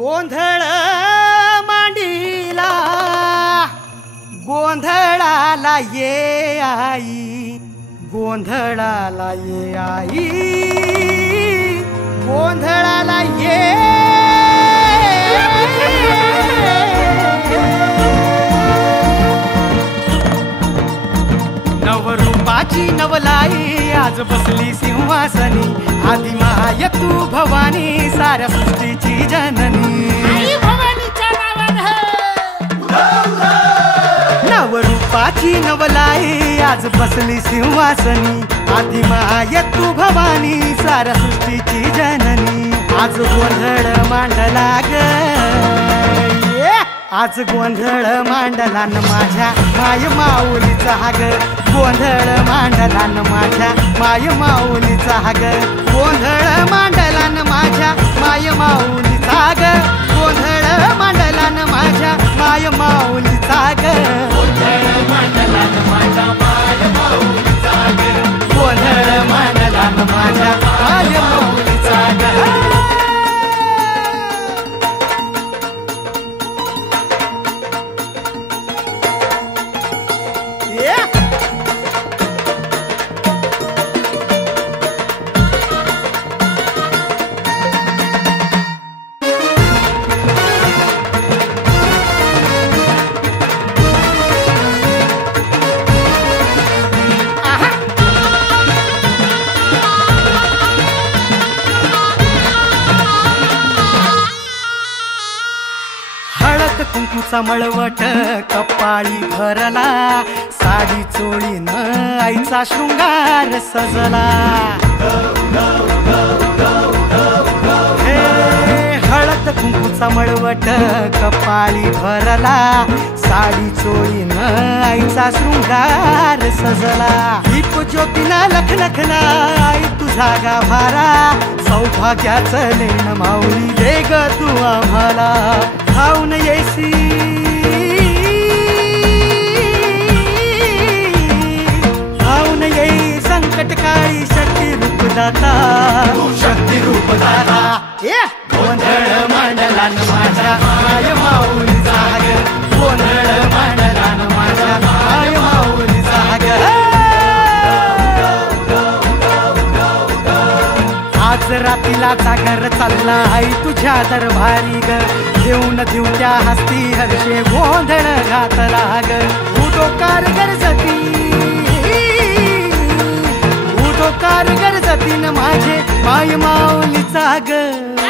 गोंधळ मांडीला गोंधळाला ये आई, गोंधळाला ये आई, गोंधळाला ये नवरूपाची नवलाई आज बसली सिंहासनी, आदि माय तू भवानी साऱ्या सृष्टीची जननी। नवरूपाची नवलाई आज बसली सिंहासनी, आदि माय तू भवानी साऱ्या सृष्टीची जननी। आज गोंधळ मांडला ग, आज गोंधळ मांडला न माझ्या माय माऊलीचा ग, गोंधळ मांडला न माझ्या माय माऊलीचा ग, गोंधळ मांडला न माझ्या माय माऊलीचा ग, गोंधळ मांडला न माझ्या माय माऊलीचा ग, गोंधळ मांडला न माझ्या माय माऊलीचा ग, गोंधळ मांडला न माझ्या माय माऊलीचा ग। कुंकूचा मळवट कपाळी भरला, साडी चोळीन आईचा शृंगार सजला। हळद कुंकूचा मळवट कपाळी भरला, साडी चोळीन आईचा शृंगार सजला। दीप ज्योतीना लखलखला आई तुझा गाभारा, सौभाग्याचं लेण माऊली दे ग तू आम्हाला। खाऊन येसी खाऊन येई संकट काळी शक्ती रूप दाता, शक्ती रूप दाता। गोंधळ मांडला न माझ्या माय माऊलीचा ग, गोंधळ मांडला न माझ्या माय माऊलीचा ग। आज रातीला जागर चालला आई तुझ्या दरबारी ग, देऊन देऊ त्या हस्ती हर्षे गोंधळ घातला ग। उदोकार गरजती उदोकार गरजती न माझे माय माऊलीचा ग,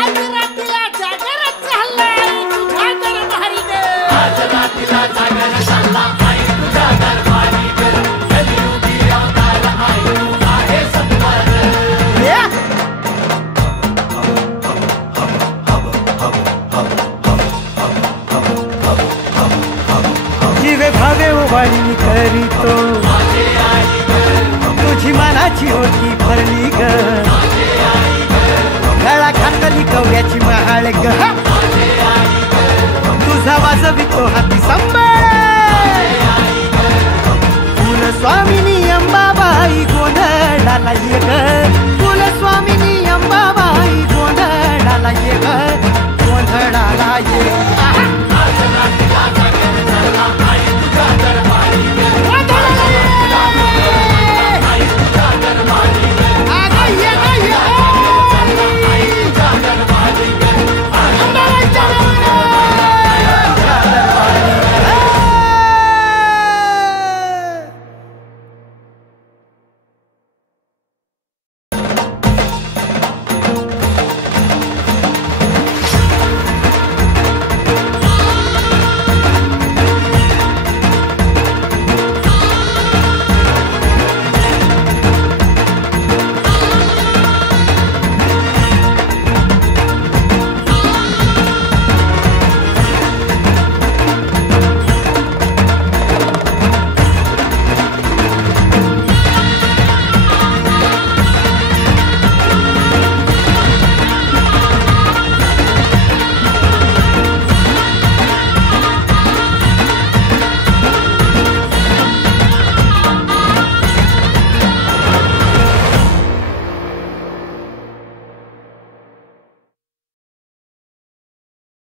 आज रातीला जागर चालला आई तुझ्या दरबारी ग, आज रातीला जागर चालला आई तुझ्या दरबारी ग। कलियुगी अवतार आई तू आहे सत्वर, जीवे भावे ओवाळी करीतो तुझी मनाची होती भरली ग, गळा घातली कवड्याची महाळ ग, तुझा वाजवितो हाती संबळ। कुलस्वामिनी अंबाबाई गोंधळाला ये ग, कुलस्वामिनी अंबाबाई गोंधळाला ये ग।